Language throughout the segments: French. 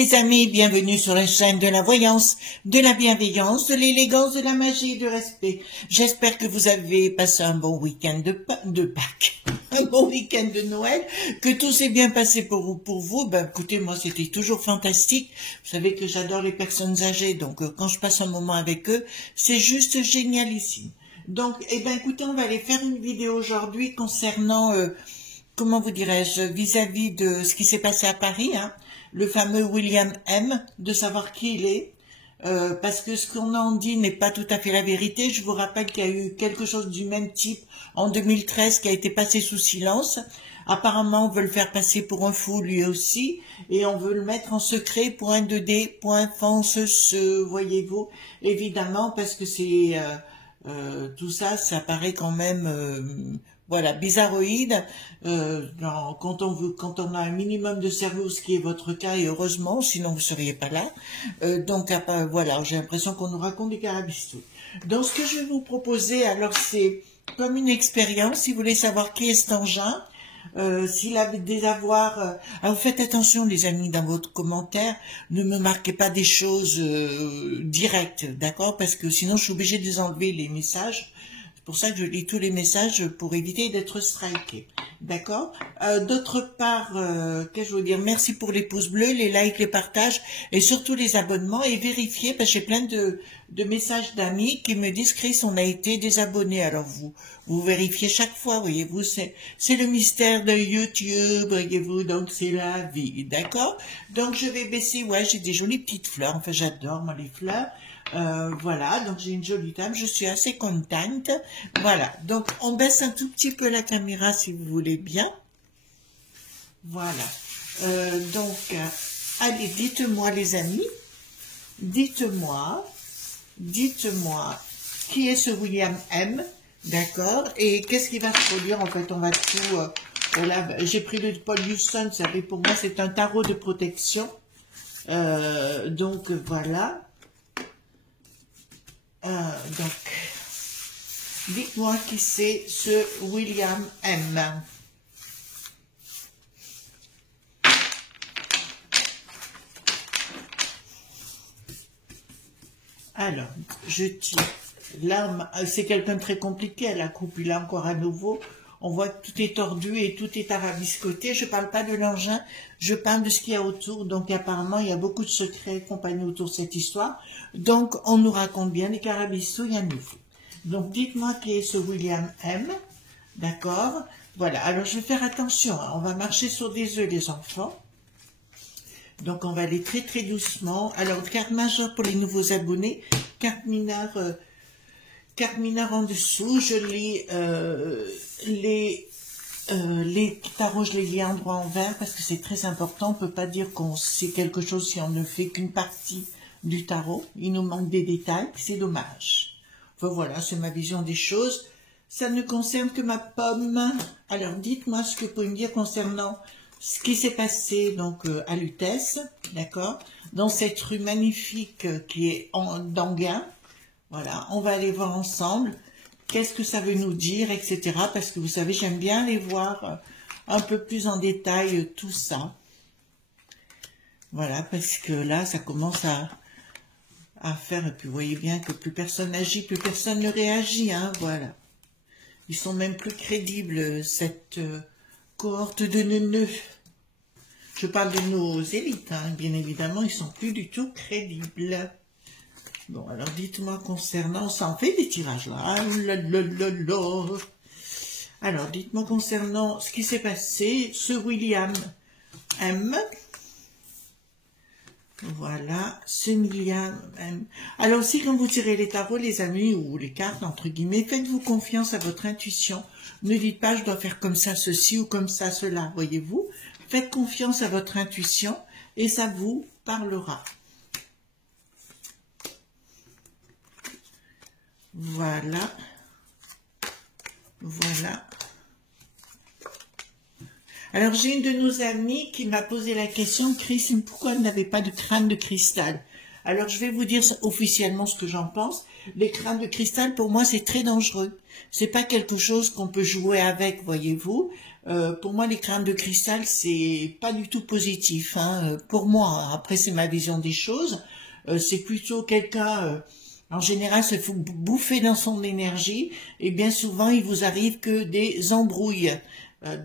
les amis, bienvenue sur la chaîne de la voyance, de la bienveillance, de l'élégance, de la magie et du respect. J'espère que vous avez passé un bon week-end de Pâques, un bon week-end de Noël, que tout s'est bien passé pour vous. Ben, écoutez, moi c'était toujours fantastique. Vous savez que j'adore les personnes âgées, donc quand je passe un moment avec eux, c'est juste génialissime. Donc, eh ben, écoutez, on va aller faire une vidéo aujourd'hui concernant, comment vous dirais-je, vis-à-vis de ce qui s'est passé à Paris, hein, le fameux William M, de savoir qui il est, parce que ce qu'on en dit n'est pas tout à fait la vérité. Je vous rappelle qu'il y a eu quelque chose du même type en 2013 qui a été passé sous silence. Apparemment, on veut le faire passer pour un fou lui aussi, et on veut le mettre en secret pour un 2D, pour un fonce-ce, voyez-vous, évidemment, parce que c'est... tout ça, ça paraît quand même, voilà, bizarroïde. Quand on a un minimum de cerveau, ce qui est votre cas, et heureusement, sinon vous seriez pas là. Donc voilà, j'ai l'impression qu'on nous raconte des carabistous. Donc ce que je vais vous proposer, alors c'est comme une expérience. Si vous voulez savoir qui est cet engin, s'il a des avoirs, alors faites attention les amis dans votre commentaire, ne me marquez pas des choses directes, d'accord, parce que sinon je suis obligée de les enlever les messages. C'est pour ça que je lis tous les messages pour éviter d'être striké, d'accord. D'autre part, qu'est-ce que je veux dire, merci pour les pouces bleus, les likes, les partages et surtout les abonnements, et vérifiez parce que j'ai plein de messages d'amis qui me disent Chris, on a été désabonnés. Alors vous vérifiez chaque fois, voyez-vous, c'est le mystère de YouTube, voyez-vous, donc c'est la vie, d'accord. Donc je vais baisser, ouais, j'ai des jolies petites fleurs, enfin j'adore moi les fleurs. Voilà, donc j'ai une jolie table, je suis assez contente. Voilà, donc on baisse un tout petit peu la caméra si vous voulez bien. Voilà, allez, dites-moi les amis, dites-moi qui est ce William M, d'accord, et qu'est-ce qui va se produire. En fait, on va tout, voilà, j'ai pris le Paul Hudson, vous savez, pour moi c'est un tarot de protection, donc voilà. Donc, dites-moi qui c'est ce William M. Alors, je tire. Là, c'est quelqu'un de très compliqué à la coupe. Là encore à nouveau, on voit que tout est tordu et tout est arabiscoté. Je parle pas de l'engin, je parle de ce qu'il y a autour. Donc apparemment, il y a beaucoup de secrets et compagnie autour de cette histoire. Donc on nous raconte bien des carabistous, il y a nouveau. Donc dites-moi qui est ce William M. D'accord. Voilà, alors je vais faire attention, hein. On va marcher sur des œufs les enfants. Donc on va aller très très doucement. Alors carte majeure pour les nouveaux abonnés, carte mineure en dessous. Je lis les tarots, je les lis en droit en vert parce que c'est très important. On ne peut pas dire qu'on sait quelque chose si on ne fait qu'une partie du tarot. Il nous manque des détails, c'est dommage. Enfin voilà, c'est ma vision des choses. Ça ne concerne que ma pomme. Alors dites-moi ce que vous pouvez me dire concernant ce qui s'est passé donc à Lutèce, d'accord, dans cette rue magnifique qui est d'Anguin. Voilà, on va aller voir ensemble qu'est-ce que ça veut nous dire, etc. Parce que vous savez, j'aime bien aller voir un peu plus en détail tout ça. Voilà, parce que là, ça commence à faire, et puis vous voyez bien que plus personne agit, plus personne ne réagit, hein, voilà. Ils sont même plus crédibles, cette cohorte de neuneux. Je parle de nos élites, hein, bien évidemment, ils sont plus du tout crédibles. Bon, alors dites-moi concernant, ça en fait des tirages là. Ah, là, là, là, là. Alors, dites-moi concernant ce qui s'est passé, ce William M. Voilà, ce William M. Alors aussi, quand vous tirez les tarots, les amis, ou les cartes, entre guillemets, faites-vous confiance à votre intuition. Ne dites pas, je dois faire comme ça, ceci, ou comme ça, cela, voyez-vous. Faites confiance à votre intuition, et ça vous parlera. Voilà, voilà. Alors j'ai une de nos amies qui m'a posé la question, Chris, pourquoi elle n'avait pas de crâne de cristal? Alors, je vais vous dire officiellement ce que j'en pense. Les crânes de cristal, pour moi, c'est très dangereux. C'est pas quelque chose qu'on peut jouer avec, voyez-vous. Pour moi, les crânes de cristal, c'est pas du tout positif, hein. Pour moi, après, c'est ma vision des choses. C'est plutôt quelqu'un, en général, se fait bouffer dans son énergie, et bien souvent, il vous arrive que des embrouilles.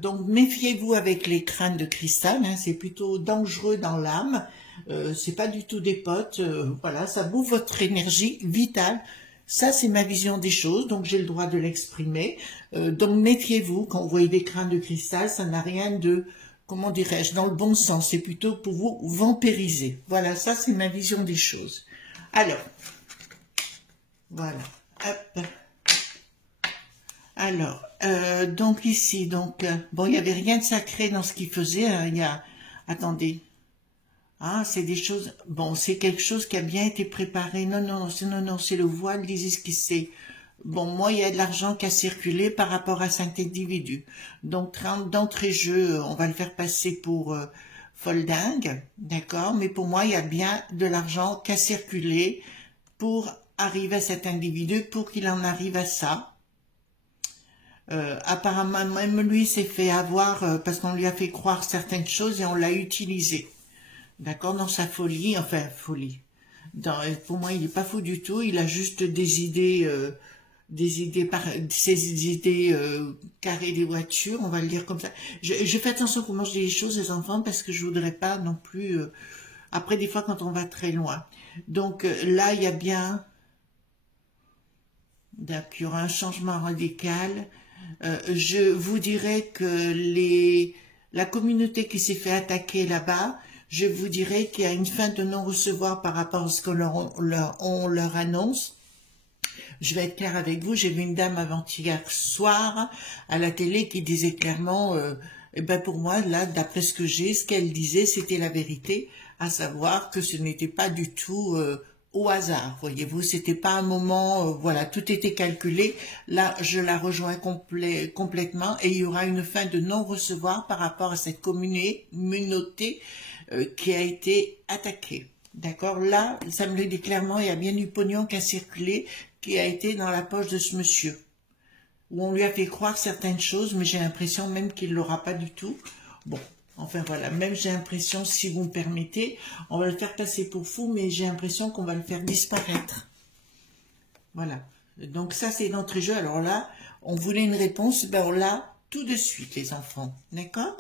Donc, méfiez-vous avec les crânes de cristal, hein. C'est plutôt dangereux dans l'âme. C'est pas du tout des potes, voilà, ça bouffe votre énergie vitale. Ça, c'est ma vision des choses, donc j'ai le droit de l'exprimer. Donc méfiez-vous, quand vous voyez des crânes de cristal, ça n'a rien de, comment dirais-je, dans le bon sens, c'est plutôt pour vous vampiriser. Voilà, ça c'est ma vision des choses. Alors, voilà, hop. Alors, donc ici, bon, il n'y avait rien de sacré dans ce qu'il faisait, hein, attendez. Ah, c'est des choses... Bon, c'est quelque chose qui a bien été préparé. Non, non, c'est le voile d'Isis qui sait. Bon, moi, il y a de l'argent qui a circulé par rapport à cet individu. Donc, d'entrée jeu, on va le faire passer pour folding, d'accord? Mais pour moi, il y a bien de l'argent qui a circulé pour arriver à cet individu, pour qu'il en arrive à ça. Apparemment, même lui s'est fait avoir parce qu'on lui a fait croire certaines choses et on l'a utilisé. D'accord, dans sa folie, enfin folie. Pour moi, il n'est pas fou du tout. Il a juste des idées ces idées carrées des voitures, on va le dire comme ça. Je fais attention qu'on mange des choses, les enfants, parce que je voudrais pas non plus. Après, des fois, quand on va très loin. Donc là, il y a bien, il y aura un changement radical. Je vous dirais que la communauté qui s'est fait attaquer là-bas, je vous dirais qu'il y a une fin de non-recevoir par rapport à ce qu'on leur annonce. Je vais être claire avec vous, j'ai vu une dame avant-hier soir à la télé qui disait clairement, eh ben pour moi, là, d'après ce que j'ai, ce qu'elle disait, c'était la vérité, à savoir que ce n'était pas du tout au hasard, voyez-vous, c'était pas un moment, voilà, tout était calculé. Là, je la rejoins complètement et il y aura une fin de non-recevoir par rapport à cette communauté qui a été attaquée. D'accord, là, ça me le dit clairement, il y a bien du pognon qui a circulé, qui a été dans la poche de ce monsieur, où on lui a fait croire certaines choses, mais j'ai l'impression même qu'il ne l'aura pas du tout. Bon, enfin voilà, même j'ai l'impression, si vous me permettez, on va le faire passer pour fou, mais j'ai l'impression qu'on va le faire disparaître. Voilà, donc ça c'est d'entrée-jeu. Alors là, on voulait une réponse, ben là, tout de suite les enfants, d'accord?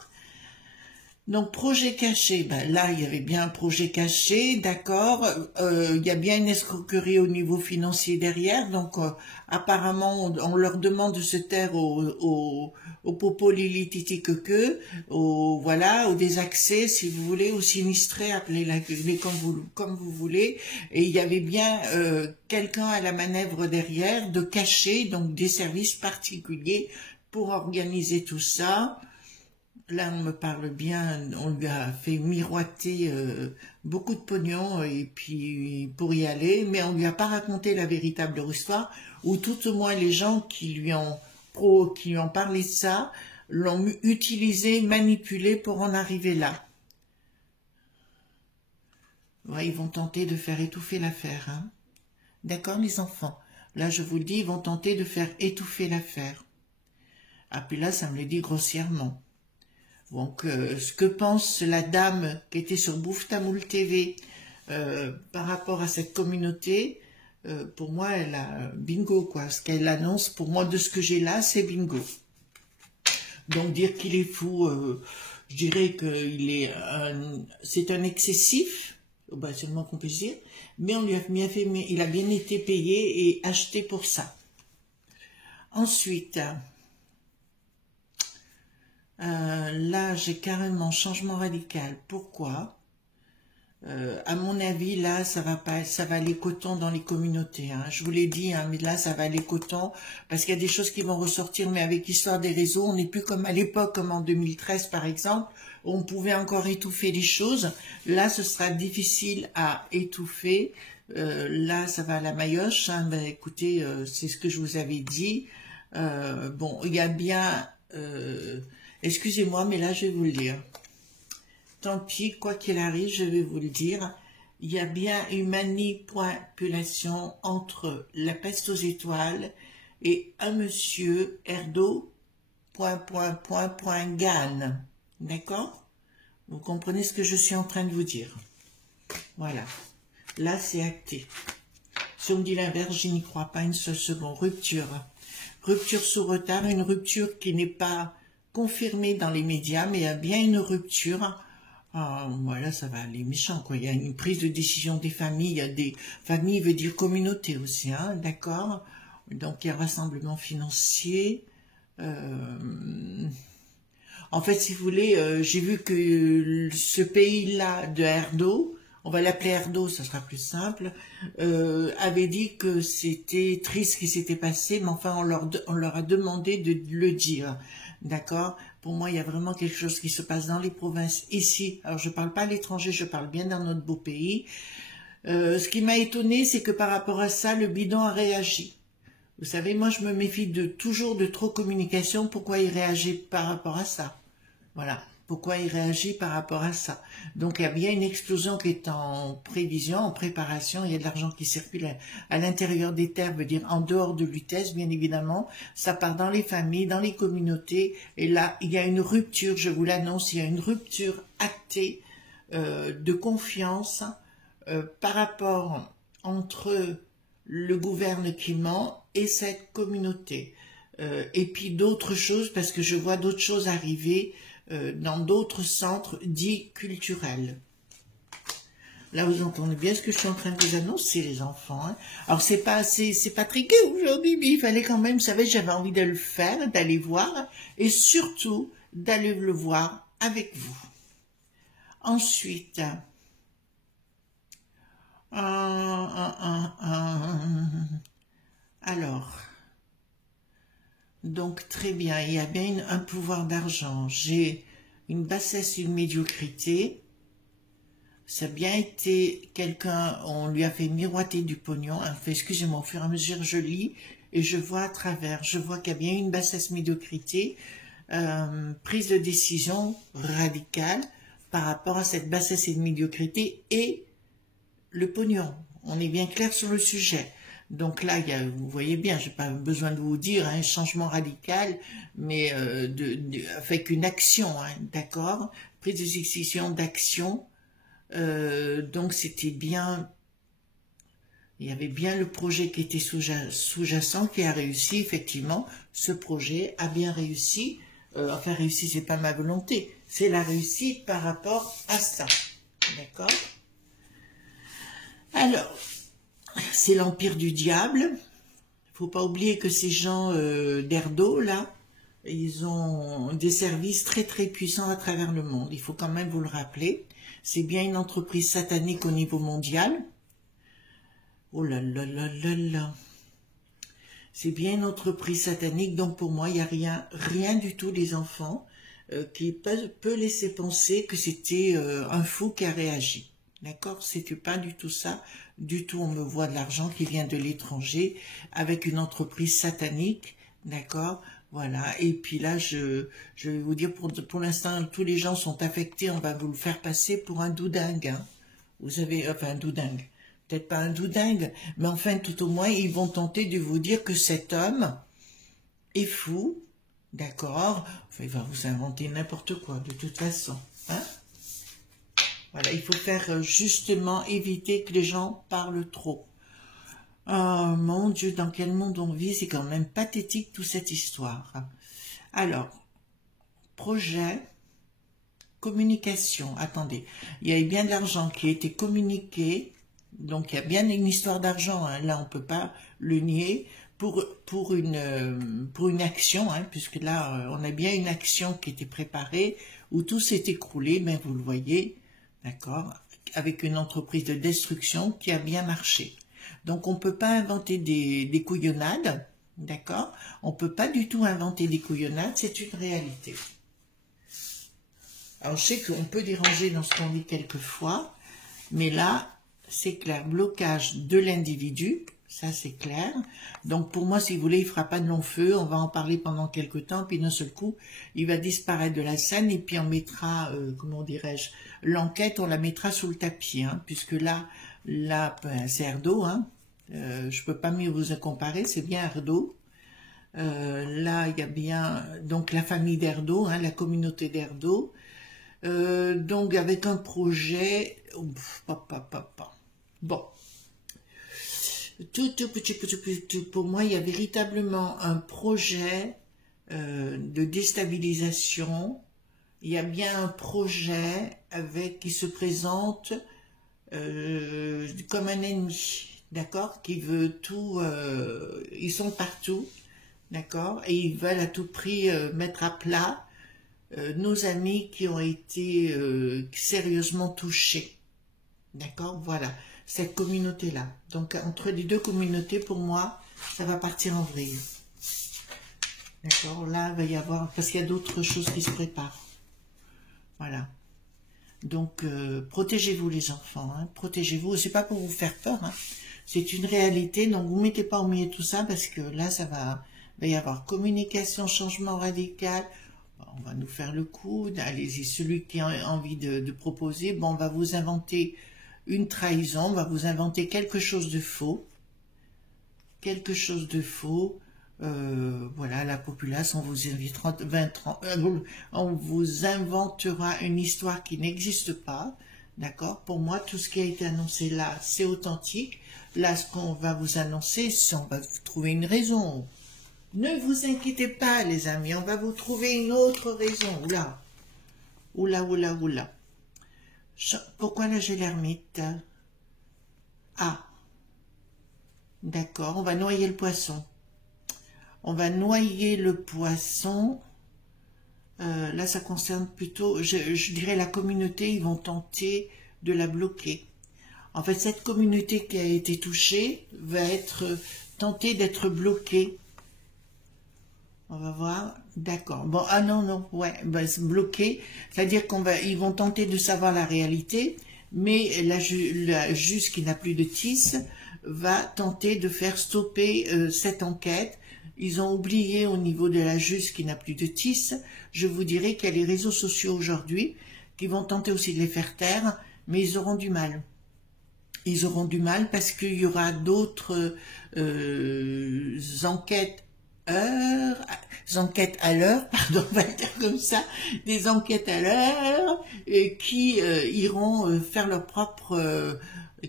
Donc, projet caché, ben là, il y avait bien un projet caché, d'accord, il y a bien une escroquerie au niveau financier derrière, donc apparemment, on leur demande de se taire au popo lili titi queue, voilà, au désaccès, si vous voulez, au sinistré, appelez-les comme vous voulez, et il y avait bien quelqu'un à la manœuvre derrière, de cacher, donc des services particuliers pour organiser tout ça. Là, on me parle bien, on lui a fait miroiter beaucoup de pognon et puis pour y aller, mais on lui a pas raconté la véritable histoire, ou tout au moins les gens qui lui ont parlé de ça, l'ont utilisé, manipulé pour en arriver là. Ouais, ils vont tenter de faire étouffer l'affaire, hein. D'accord, les enfants? Là, je vous le dis, ils vont tenter de faire étouffer l'affaire. Ah, puis là, ça me le dit grossièrement. Donc, ce que pense la dame qui était sur Bouffe Tamoul TV par rapport à cette communauté, pour moi, elle a bingo, quoi. Ce qu'elle annonce, pour moi, de ce que j'ai là, c'est bingo. Donc, dire qu'il est fou, je dirais qu'il est c'est un excessif, bah, c'est le moins qu'on puisse dire, mais on lui a bien fait, il a bien été payé et acheté pour ça. Ensuite, là, j'ai carrément changement radical. Pourquoi? À mon avis, là, ça va aller coton dans les communautés, hein. Je vous l'ai dit, hein, mais là, ça va aller coton, parce qu'il y a des choses qui vont ressortir, mais avec l'histoire des réseaux, on n'est plus comme à l'époque, comme en 2013, par exemple, où on pouvait encore étouffer les choses. Là, ce sera difficile à étouffer. Là, ça va à la maillotche, hein. Ben, écoutez, c'est ce que je vous avais dit. Bon, il y a bien... excusez-moi, mais là, je vais vous le dire. Tant pis, quoi qu'il arrive, je vais vous le dire. il y a bien une manipulation entre la peste aux étoiles et un monsieur Erdo, Gann. D'accord? Vous comprenez ce que je suis en train de vous dire? Voilà. Là, c'est acté. Si on me dit l'inverse, je n'y crois pas une seule seconde. Rupture. Rupture sous retard, une rupture qui n'est pas confirmée dans les médias, mais il y a bien une rupture. Voilà, ça va aller méchant, quoi. Il y a une prise de décision des familles. Il y a des familles, veut dire communauté aussi, hein, d'accord? Donc, il y a un rassemblement financier. En fait, si vous voulez, j'ai vu que ce pays-là de Erdo, on va l'appeler Erdo, ça sera plus simple, avait dit que c'était triste ce qui s'était passé, mais enfin, on leur a demandé de le dire. D'accord? Pour moi, il y a vraiment quelque chose qui se passe dans les provinces ici. Alors, je parle pas à l'étranger, je parle bien dans notre beau pays. Ce qui m'a étonné, c'est que par rapport à ça, le bidon a réagi. Vous savez, moi, je me méfie toujours de trop communication. Pourquoi il réagit par rapport à ça? Voilà. Pourquoi il réagit par rapport à ça? Donc, il y a bien une explosion qui est en prévision, en préparation. Il y a de l'argent qui circule à l'intérieur des terres, veut dire en dehors de l'UTES, bien évidemment. Ça part dans les familles, dans les communautés. Et là, il y a une rupture, je vous l'annonce, il y a une rupture actée de confiance par rapport entre le gouvernement et cette communauté. Et puis d'autres choses, parce que je vois d'autres choses arriver dans d'autres centres dits culturels. Là, vous entendez bien ce que je suis en train de vous annoncer, les enfants. Hein. Alors, c'est pas très gai aujourd'hui, mais il fallait quand même, vous savez, j'avais envie de le faire, d'aller voir, et surtout d'aller le voir avec vous. Ensuite, alors, donc très bien, il y a bien un pouvoir d'argent. J'ai une bassesse, une médiocrité. Ça a bien été quelqu'un, on lui a fait miroiter du pognon. Enfin, excusez-moi, au fur et à mesure je lis et je vois à travers. Je vois qu'il y a bien une bassesse, médiocrité, prise de décision radicale par rapport à cette bassesse et de médiocrité et le pognon. On est bien clair sur le sujet. Donc là, vous voyez bien, j'ai pas besoin de vous dire, un changement radical, mais avec une action, hein, d'accord? Prise de décision d'action. Donc c'était bien, il y avait bien le projet qui était sous-jacent, qui a réussi, effectivement. Ce projet a bien réussi. Enfin, réussi, c'est pas ma volonté, c'est la réussite par rapport à ça. D'accord? Alors, c'est l'empire du diable. Faut pas oublier que ces gens d'Erdo, là, ils ont des services très très puissants à travers le monde. Il faut quand même vous le rappeler. C'est bien une entreprise satanique au niveau mondial. Oh là là là là là. C'est bien une entreprise satanique. Donc pour moi, il n'y a rien du tout, les enfants, qui peut laisser penser que c'était un fou qui a réagi. D'accord? C'était pas du tout ça. Du tout, on me voit de l'argent qui vient de l'étranger avec une entreprise satanique. D'accord? Voilà. Et puis là, je vais vous dire, pour l'instant, tous les gens sont affectés. On va vous le faire passer pour un doudingue. Hein. Vous avez, enfin, un doudingue. Peut-être pas un doudingue, mais enfin, tout au moins, ils vont tenter de vous dire que cet homme est fou. D'accord? Enfin, il va vous inventer n'importe quoi, de toute façon. Hein? Voilà, il faut faire justement éviter que les gens parlent trop. Oh mon Dieu, dans quel monde on vit? C'est quand même pathétique toute cette histoire. Alors, projet, communication. Attendez, il y a eu bien de l'argent qui a été communiqué. Donc il y a bien une histoire d'argent. Hein. Là, on peut pas le nier pour une action, hein, puisque là, on a bien une action qui était préparée où tout s'est écroulé. Mais vous le voyez. D'accord, avec une entreprise de destruction qui a bien marché. Donc, on ne peut pas inventer des couillonnades, d'accord? On ne peut pas du tout inventer des couillonnades, c'est une réalité. Alors, je sais qu'on peut déranger dans ce qu'on dit quelquefois, mais là, c'est clair, blocage de l'individu, ça c'est clair. Donc pour moi, si vous voulez, il fera pas de long feu, on va en parler pendant quelques temps, puis d'un seul coup, il va disparaître de la scène, et puis on mettra, comment dirais-je, l'enquête, on la mettra sous le tapis, hein, puisque là, ben, c'est Erdo, hein, je peux pas mieux vous comparer, c'est bien Erdo. Là, il y a bien donc la famille d'Erdo, hein, la communauté d'Erdo, donc avec un projet, bon, pour moi, il y a véritablement un projet de déstabilisation. Il y a bien un projet qui se présente comme un ennemi, d'accord, qui veut tout. Ils sont partout, d'accord, et ils veulent à tout prix mettre à plat nos amis qui ont été sérieusement touchés, d'accord, voilà, cette communauté-là. Donc, entre les deux communautés, pour moi, ça va partir en vrille. D'accord, là, il va y avoir, parce qu'il y a d'autres choses qui se préparent. Voilà. Donc, protégez-vous les enfants, hein, protégez-vous. C'est pas pour vous faire peur, hein. C'est une réalité, donc vous ne mettez pas au milieu de tout ça, parce que là, il va y avoir communication, changement radical. On va nous faire le coup. Allez-y, celui qui a envie de proposer, bon, on va vous inventer une trahison, on va vous inventer quelque chose de faux. Quelque chose de faux. Voilà, la populace, on vous invitera, on vous inventera une histoire qui n'existe pas, d'accord. Pour moi, tout ce qui a été annoncé là, c'est authentique. Là, ce qu'on va vous annoncer, on va vous trouver une raison. Ne vous inquiétez pas, les amis, on va vous trouver une autre raison. Oula, oula, oula, oula. Pourquoi là j'ai l'ermite? Ah, d'accord, on va noyer le poisson. On va noyer le poisson. Là, ça concerne plutôt, je dirais, la communauté. Ils vont tenter de la bloquer. En fait, cette communauté qui a été touchée va être tentée d'être bloquée. On va voir. D'accord. Bon, ah non, non, ouais, bah, bloquée. C'est-à-dire ils vont tenter de savoir la réalité, mais la juge qui n'a plus de tice va tenter de faire stopper cette enquête. Ils ont oublié au niveau de la juge qui n'a plus de tice. Je vous dirais qu'il y a les réseaux sociaux aujourd'hui qui vont tenter aussi de les faire taire, mais ils auront du mal. Ils auront du mal parce qu'il y aura d'autres enquêtes à l'heure, pardon, on va dire comme ça, des enquêtes à l'heure qui iront faire leur propre,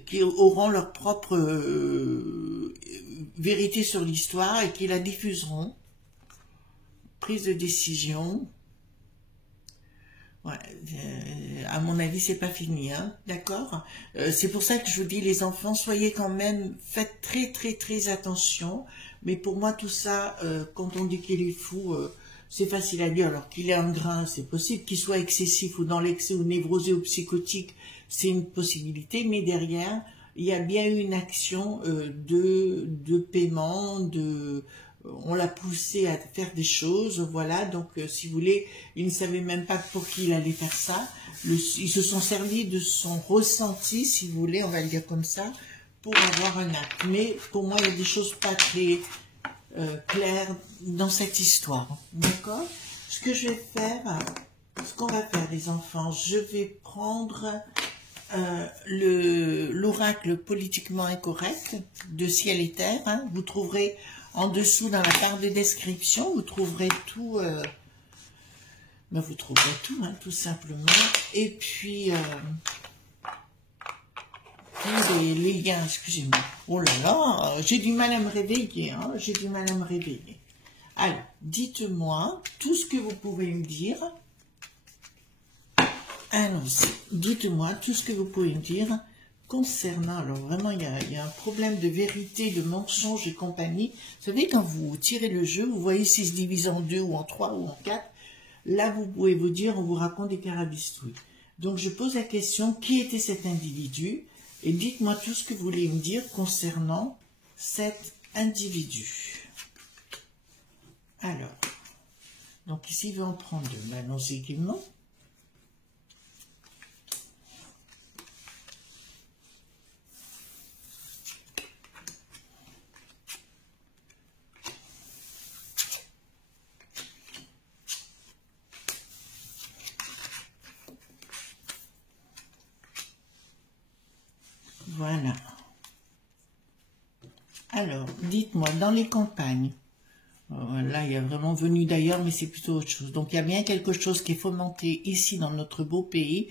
qui auront leur propre vérité sur l'histoire et qui la diffuseront. Prise de décision. Ouais, à mon avis, c'est pas fini, hein, d'accord. C'est pour ça que je vous dis, les enfants, soyez quand même, faites très très très attention. Mais pour moi, tout ça, quand on dit qu'il est fou, c'est facile à dire. Alors qu'il est un grain, c'est possible. Qu'il soit excessif ou dans l'excès ou névrosé ou psychotique, c'est une possibilité. Mais derrière, il y a bien eu une action de paiement, on l'a poussé à faire des choses, voilà. Donc, si vous voulez, il ne savait même pas pour qui il allait faire ça. Ils se sont servis de son ressenti, si vous voulez, on va le dire comme ça, pour avoir un acte. Mais pour moi, il y a des choses pas très claires dans cette histoire, d'accord. Ce que je vais faire, ce qu'on va faire, les enfants, je vais prendre l'oracle politiquement incorrect de Ciel et Terre, hein. Vous trouverez en dessous, dans la barre de description, vous trouverez tout, ben vous trouverez tout, hein, tout simplement. Et puis, les liens, excusez-moi. Oh là là, j'ai du mal à me réveiller, hein, j'ai du mal à me réveiller. Alors, dites-moi tout ce que vous pouvez me dire. Allons-y, dites-moi tout ce que vous pouvez me dire concernant, alors vraiment il y a un problème de vérité, de mensonge et compagnie. Vous savez, quand vous tirez le jeu, vous voyez s'il se divise en 2 ou en 3 ou en 4, là vous pouvez vous dire, on vous raconte des carabistouilles. Donc je pose la question, qui était cet individu? Et dites-moi tout ce que vous voulez me dire concernant cet individu. Alors, donc ici il va en prendre deux, maintenant c'est également. Voilà. Alors, dites-moi, dans les campagnes, là, il y a vraiment venu d'ailleurs, mais c'est plutôt autre chose. Donc, il y a bien quelque chose qui est fomenté ici, dans notre beau pays.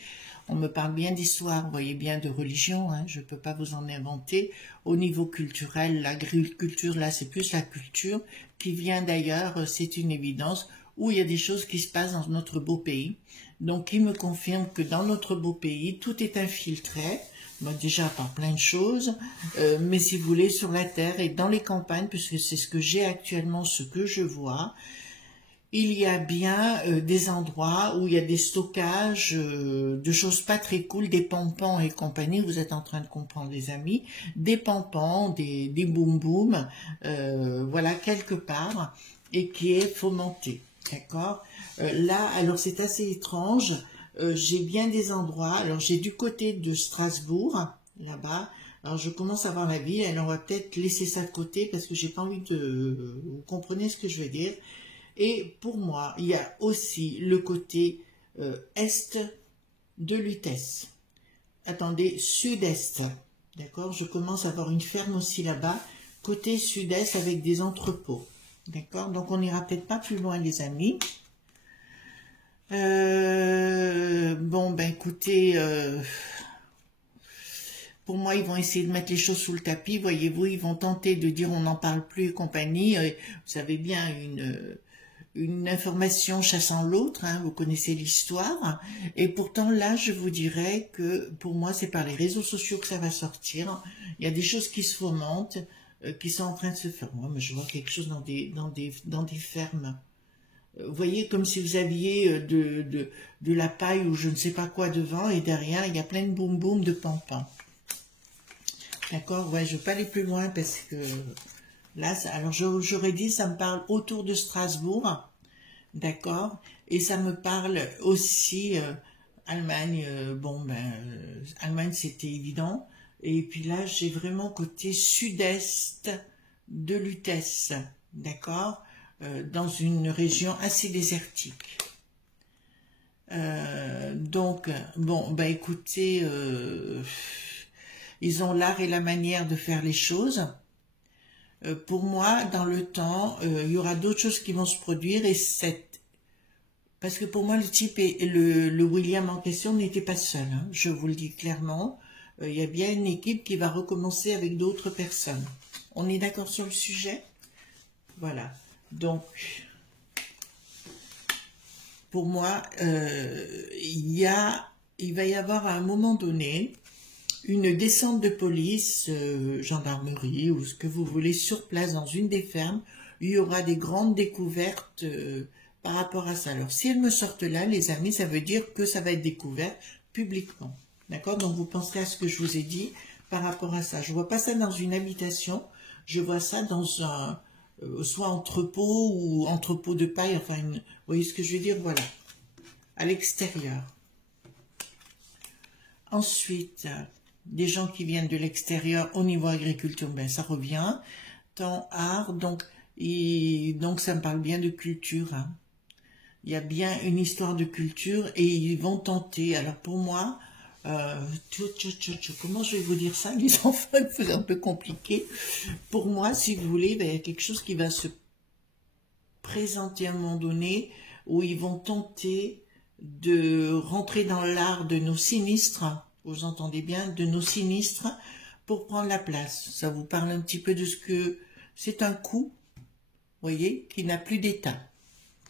On me parle bien d'histoire, vous voyez bien, de religion, hein, je ne peux pas vous en inventer. Au niveau culturel, l'agriculture, là, c'est plus la culture qui vient d'ailleurs, c'est une évidence, où il y a des choses qui se passent dans notre beau pays. Donc, il me confirme que dans notre beau pays, tout est infiltré. Bon, déjà par plein de choses, mais si vous voulez, sur la terre et dans les campagnes, puisque c'est ce que j'ai actuellement, ce que je vois, il y a bien des endroits où il y a des stockages de choses pas très cool, des pampans et compagnie, vous êtes en train de comprendre les amis, des pampans, des boum boum, voilà, quelque part, et qui est fomenté, d'accord. Là, alors c'est assez étrange. J'ai bien des endroits, alors j'ai du côté de Strasbourg, là-bas, alors je commence à voir la ville, alors on va peut-être laisser ça de côté parce que j'ai pas envie de... Vous comprenez ce que je veux dire? Et pour moi, il y a aussi le côté est de Lutèce. Attendez, sud-est, d'accord? Je commence à avoir une ferme aussi là-bas, côté sud-est avec des entrepôts, d'accord? Donc on n'ira peut-être pas plus loin les amis. Bon, ben écoutez, pour moi, ils vont essayer de mettre les choses sous le tapis, voyez-vous, ils vont tenter de dire on n'en parle plus et compagnie. Vous savez bien, une information chassant l'autre, hein, vous connaissez l'histoire. Et pourtant, là, je vous dirais que pour moi, c'est par les réseaux sociaux que ça va sortir. Il y a des choses qui se fomentent, qui sont en train de se faire. Moi, je vois quelque chose dans des fermes. Vous voyez, comme si vous aviez de la paille ou je ne sais pas quoi devant, et derrière, il y a plein de boum boum de pampans. D'accord? Ouais, je ne veux pas aller plus loin parce que là, alors j'aurais dit, ça me parle autour de Strasbourg, d'accord? Et ça me parle aussi Allemagne, Allemagne, c'était évident. Et puis là, j'ai vraiment côté sud-est de Lutèce, d'accord? Dans une région assez désertique. Donc, bon, bah écoutez, ils ont l'art et la manière de faire les choses. Pour moi, dans le temps, il y aura d'autres choses qui vont se produire et parce que pour moi, le type et le William en question n'était pas seul, hein, je vous le dis clairement. Il y a bien une équipe qui va recommencer avec d'autres personnes. On est d'accord sur le sujet? Voilà. Donc, pour moi, il va y avoir à un moment donné une descente de police, gendarmerie ou ce que vous voulez sur place dans une des fermes. Il y aura des grandes découvertes par rapport à ça. Alors, si elles me sortent là, les amis, ça veut dire que ça va être découvert publiquement. D'accord? Donc, vous penserez à ce que je vous ai dit par rapport à ça. Je ne vois pas ça dans une habitation, je vois ça dans un... soit entrepôt ou entrepôt de paille, enfin, vous voyez ce que je veux dire, voilà, à l'extérieur. Ensuite, des gens qui viennent de l'extérieur au niveau agriculture, ben ça revient, temps art, donc ça me parle bien de culture, hein. Il y a bien une histoire de culture et ils vont tenter, alors pour moi, comment je vais vous dire ça, les enfants, c'est un peu compliqué. Pour moi, si vous voulez, il y a quelque chose qui va se présenter à un moment donné où ils vont tenter de rentrer dans l'art de nos sinistres, vous entendez bien, de nos sinistres, pour prendre la place. Ça vous parle un petit peu de ce que c'est un coup, vous voyez, qui n'a plus d'état.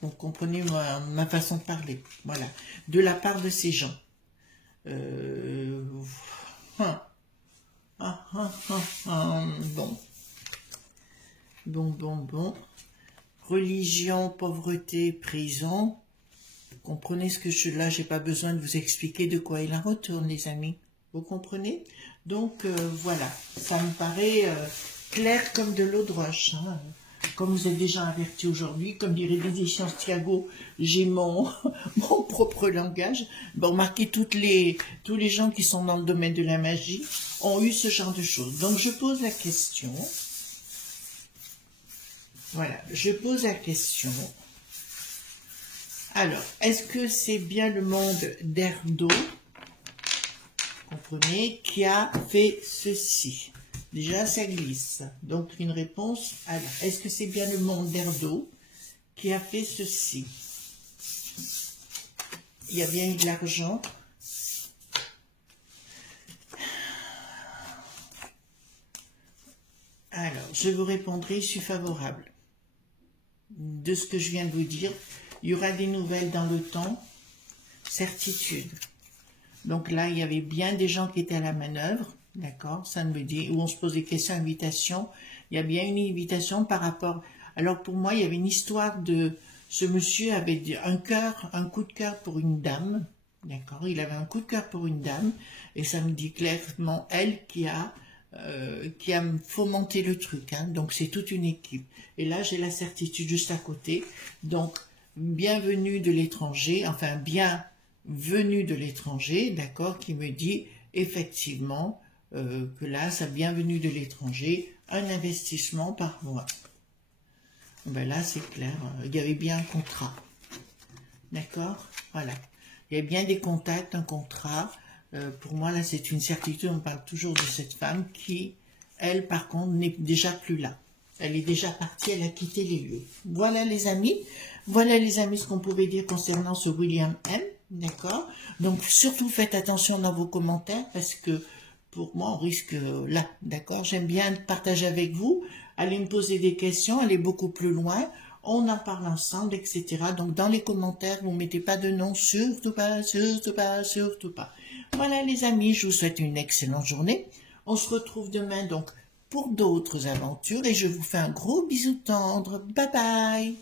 Donc comprenez ma façon de parler, voilà, de la part de ces gens. Bon. Religion, pauvreté, prison. Vous comprenez ce que là, j'ai pas besoin de vous expliquer de quoi il en retourne, les amis. Vous comprenez? Donc, voilà. Ça me paraît clair comme de l'eau de roche, hein. Comme vous êtes déjà averti aujourd'hui, comme dirait l'édition Thiago, j'ai mon propre langage. Bon, remarquez, tous les gens qui sont dans le domaine de la magie ont eu ce genre de choses. Donc, je pose la question. Voilà, je pose la question. Alors, est-ce que c'est bien le monde d'Erdo? comprenez, qui a fait ceci. Déjà, ça glisse. Donc, une réponse à là. Est-ce que c'est bien le monde d'Erdo qui a fait ceci? Il y a bien eu de l'argent. Alors, je vous répondrai, je suis favorable. De ce que je viens de vous dire, il y aura des nouvelles dans le temps, certitude. Donc là, il y avait bien des gens qui étaient à la manœuvre, d'accord, ça me dit, où on se pose des questions, invitation. Il y a bien une invitation par rapport... Alors pour moi, il y avait une histoire de... Ce monsieur avait un coup de cœur pour une dame, d'accord, il avait un coup de cœur pour une dame, et ça me dit clairement, elle qui a fomenté le truc, hein, donc c'est toute une équipe. Et là, j'ai la certitude juste à côté, donc bienvenue de l'étranger, enfin bienvenue de l'étranger, d'accord, qui me dit effectivement que là, sa bienvenue de l'étranger, un investissement par mois. Ben là, c'est clair, il y avait bien un contrat. D'accord? Voilà. Il y a bien des contacts, un contrat. Pour moi, là, c'est une certitude. On parle toujours de cette femme qui, elle, par contre, n'est déjà plus là. Elle est déjà partie, elle a quitté les lieux. Voilà, les amis. Voilà, les amis, ce qu'on pouvait dire concernant ce William M. D'accord? Donc, surtout, faites attention dans vos commentaires parce que, pour moi, on risque là. D'accord? J'aime bien partager avec vous. Allez me poser des questions, allez beaucoup plus loin, on en parle ensemble, etc. Donc dans les commentaires, vous ne mettez pas de nom, surtout pas, surtout pas, surtout pas. Voilà les amis, je vous souhaite une excellente journée. On se retrouve demain donc pour d'autres aventures et je vous fais un gros bisou tendre. Bye bye.